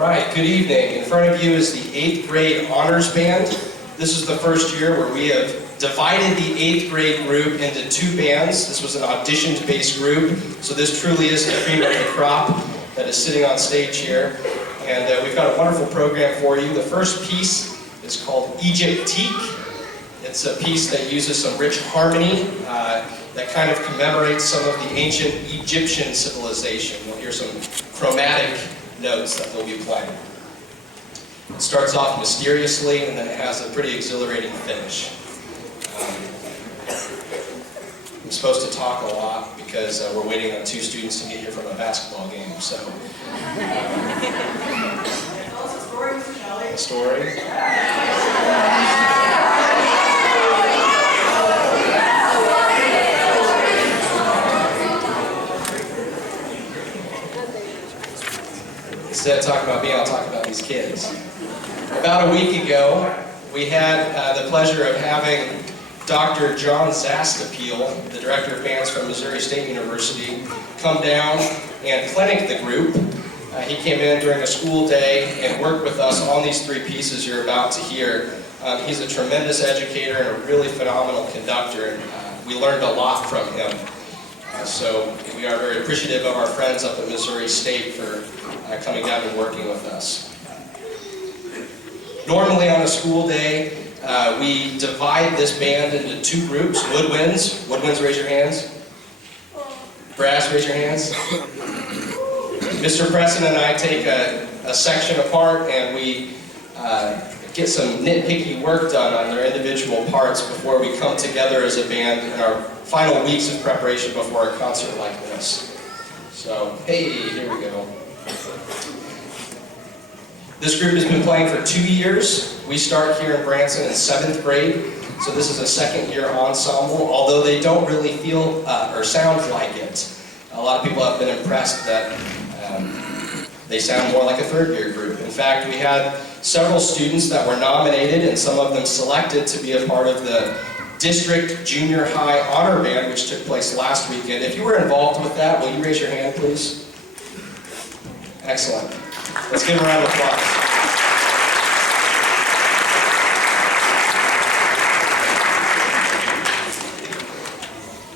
right, good evening. In front of you is the 8th grade honors band. This is the first year where we have divided the 8th grade group into two bands. This was an audition-based group, so this truly is the cream of the crop that is sitting on stage here. And we've got a wonderful program for you. The first piece is called Egyptique. It's a piece that uses some rich harmony that kind of commemorates some of the ancient Egyptian civilization. You'll hear some chromatic notes that they'll be playing. It starts off mysteriously, and then it has a pretty exhilarating finish. I'm supposed to talk a lot because we're waiting on two students to get here from a basketball game, so. Tell us a story, Mr. Shelley. A story? Instead of talking about me, I'll talk about these kids. About a week ago, we had the pleasure of having Dr. John Zastapil, the director of bands from Missouri State University, come down and clinic the group. He came in during a school day and worked with us on these three pieces you're about to hear. He's a tremendous educator and a really phenomenal conductor, and we learned a lot from him. So we are very appreciative of our friends up at Missouri State for coming down and working with us. Normally on a school day, we divide this band into two groups. Woodwinds. Woodwinds, raise your hands. Brass, raise your hands. Mr. Preston and I take a section apart and we get some nitpicky work done on their individual parts before we come together as a band in our final weeks of preparation before a concert like this. So, hey, here we go. This group has been playing for 2 years. We start here in Branson in 7th grade, so this is a second-year ensemble, although they don't really feel or sound like it. A lot of people have been impressed that they sound more like a third-year group. In fact, we had several students that were nominated and some of them selected to be a part of the District Junior High Honor Band, which took place last weekend. If you were involved with that, will you raise your hand, please? Excellent. Let's give them a round of applause.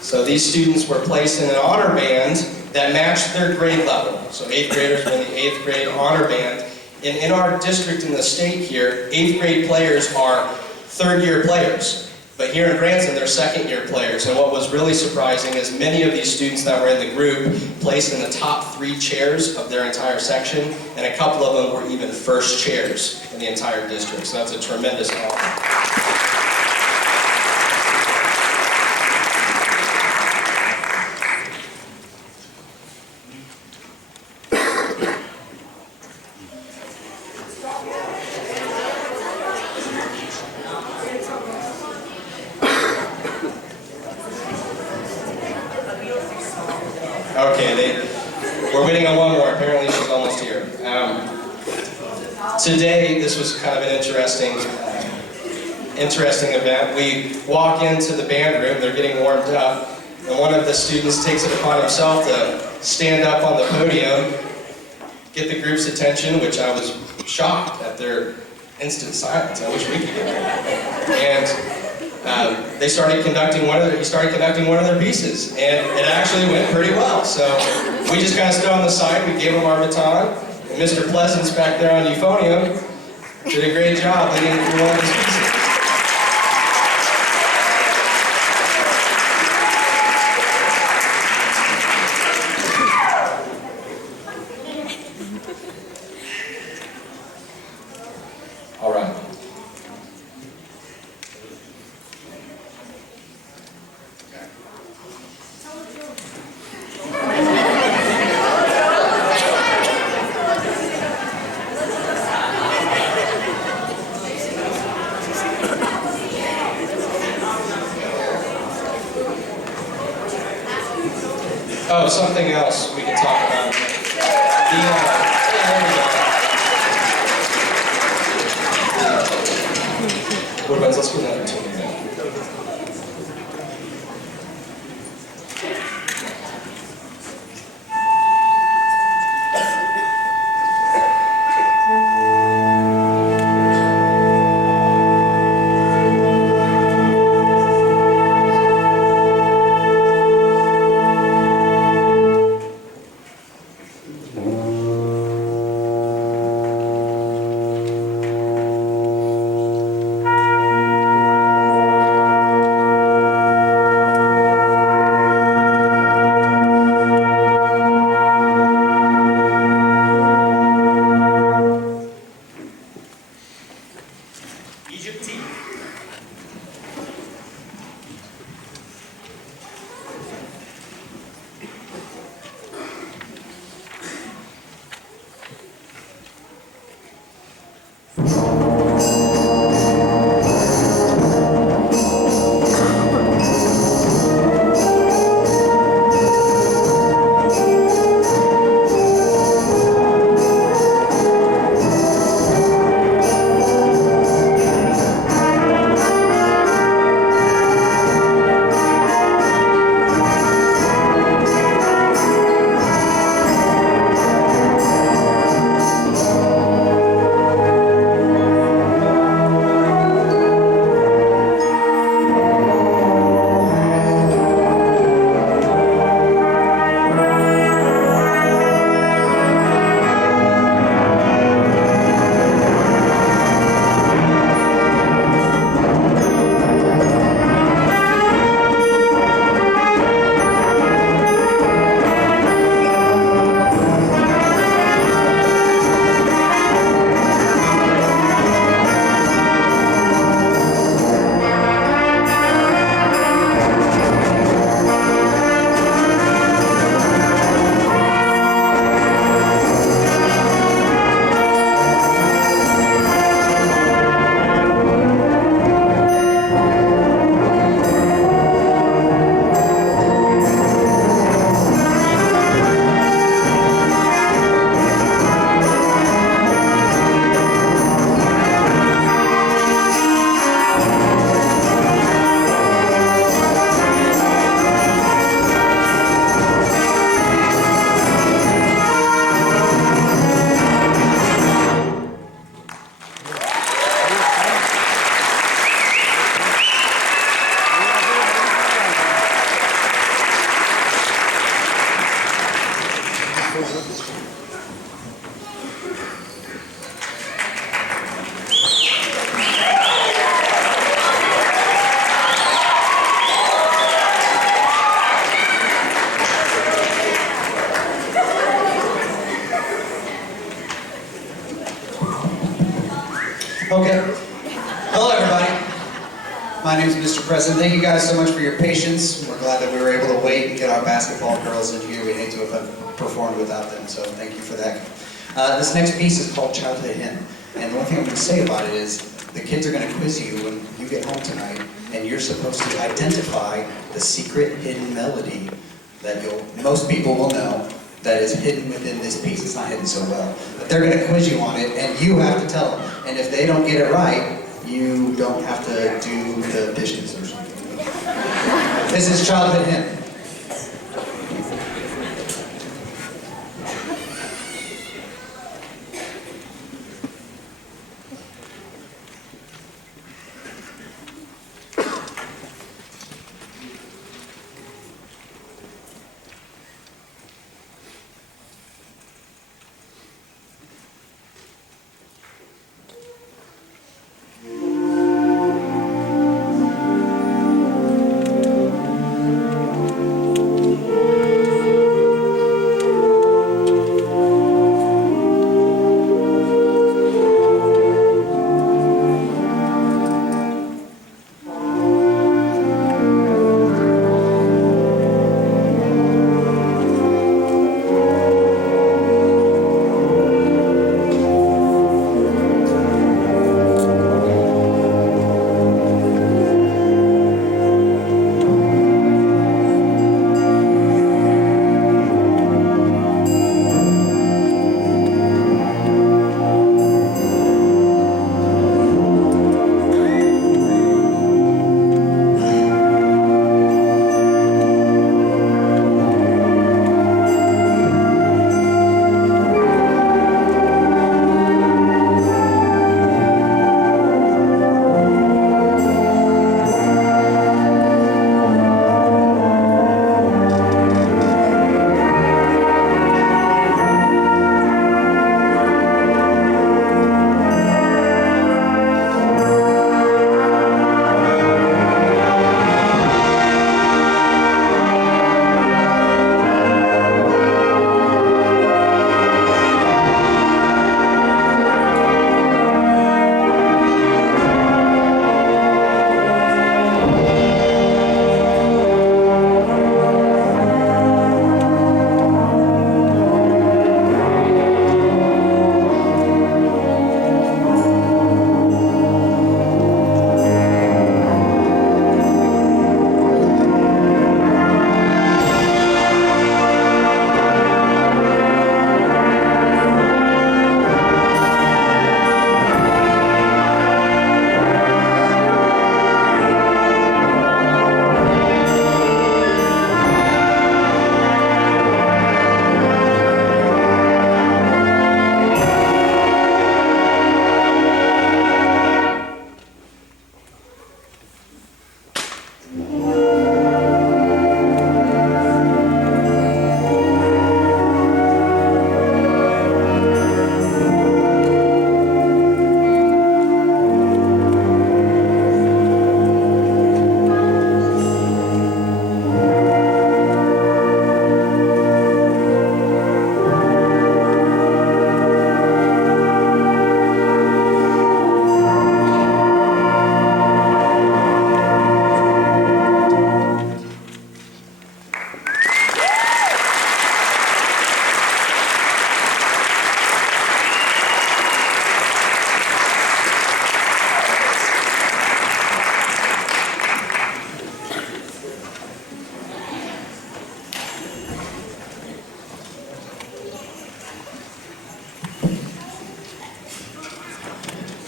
So these students were placed in an honor band that matched their grade level. So 8th graders were in the 8th grade honor band. And in our district in the state here, 8th grade players are third-year players. But here in Branson, they're second-year players. And what was really surprising is many of these students that were in the group placed in the top 3 chairs of their entire section, and a couple of them were even first chairs in the entire district. So that's a tremendous honor. Okay, we're waiting on one more. Apparently she's almost here. Today, this was kind of an interesting event. We walk into the band room, they're getting warmed up, and one of the students takes it upon himself to stand up on the podium, get the group's attention, which I was shocked at their instant silence. I wish we could get that. And he started conducting one of their pieces, and it actually went pretty well. So we just kind of stood on the side, we gave him our baton, and Mr. Pleasance back there on euphonium did a great job leading through one of his pieces. All right. Oh, something else we can talk about. Woodwinds, let's go down to it. Okay. Hello, everybody. My name is Mr. President. Thank you guys so much for your patience. We're glad that we were able to wait and get our basketball girls in here. We hate to have performed without them, so thank you for that. This next piece is called Childhood Hymn. And the one thing I'm going to say about it is the kids are going to quiz you when you get home tonight, and you're supposed to identify the secret hidden melody that most people will know that is hidden within this piece. It's not hidden so well. But they're going to quiz you on it, and you have to tell them. And if they don't get it right, you don't have to do the dishes or something. This is Childhood Hymn.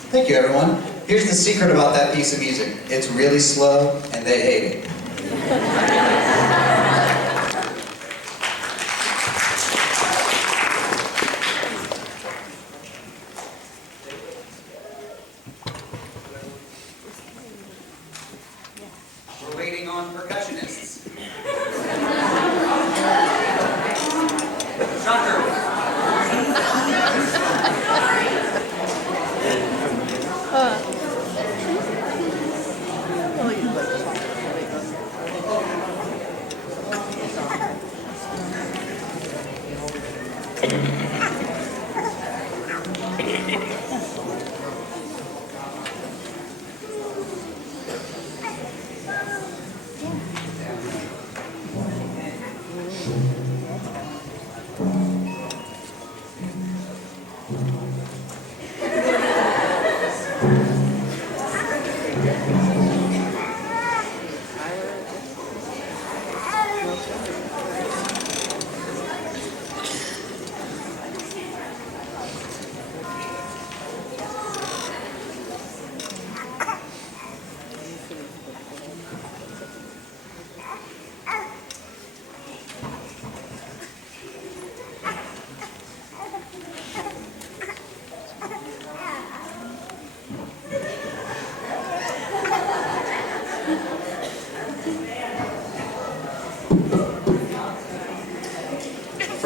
Thank you, everyone. Here's the secret about that piece of music. It's really slow, and they hate it. We're waiting on percussionists. Shocker.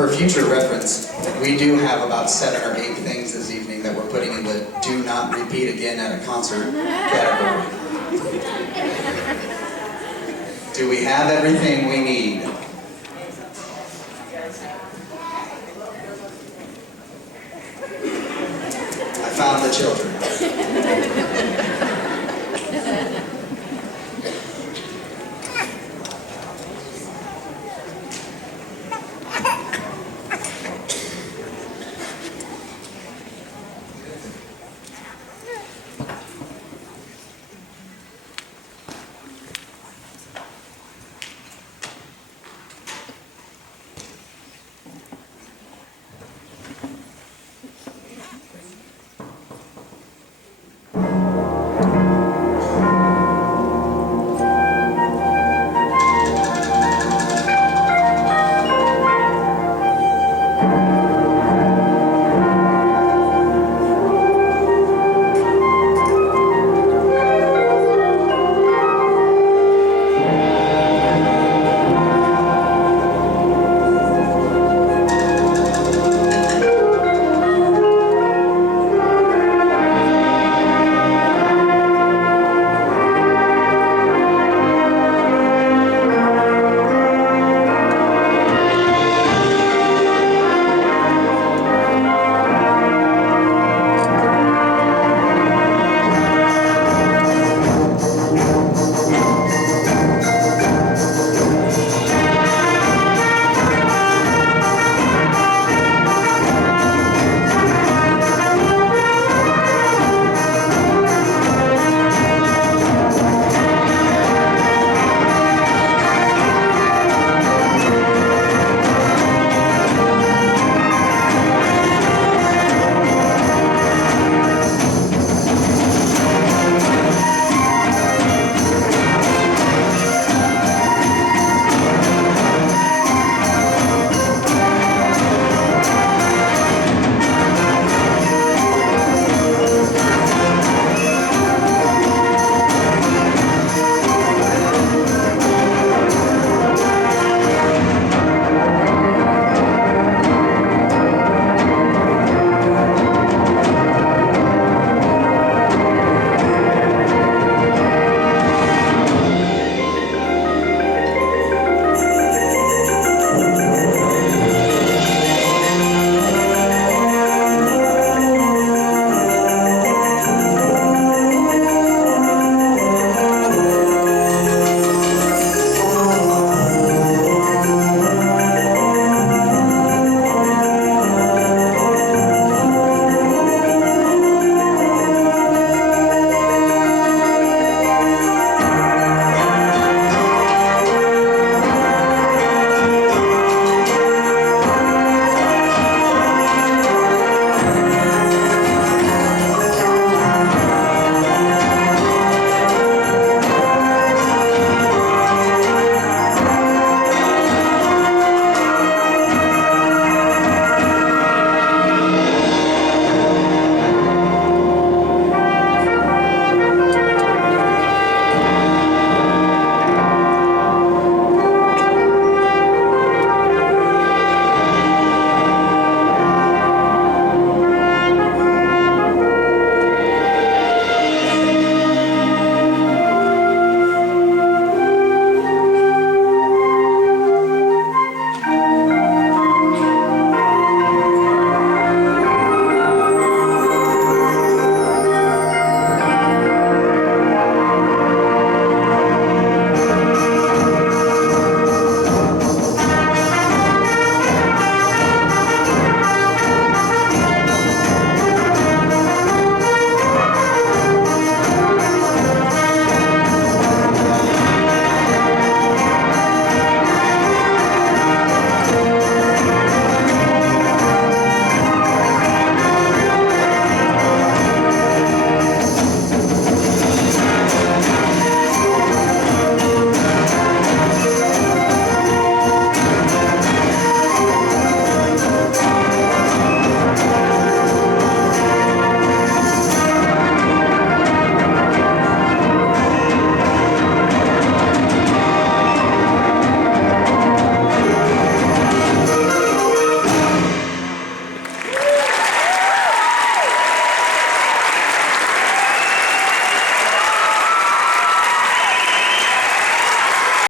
For future reference, we do have about 7 or 8 things this evening that we're putting in the do not repeat again at a concert category. Do we have everything we need? I found the children.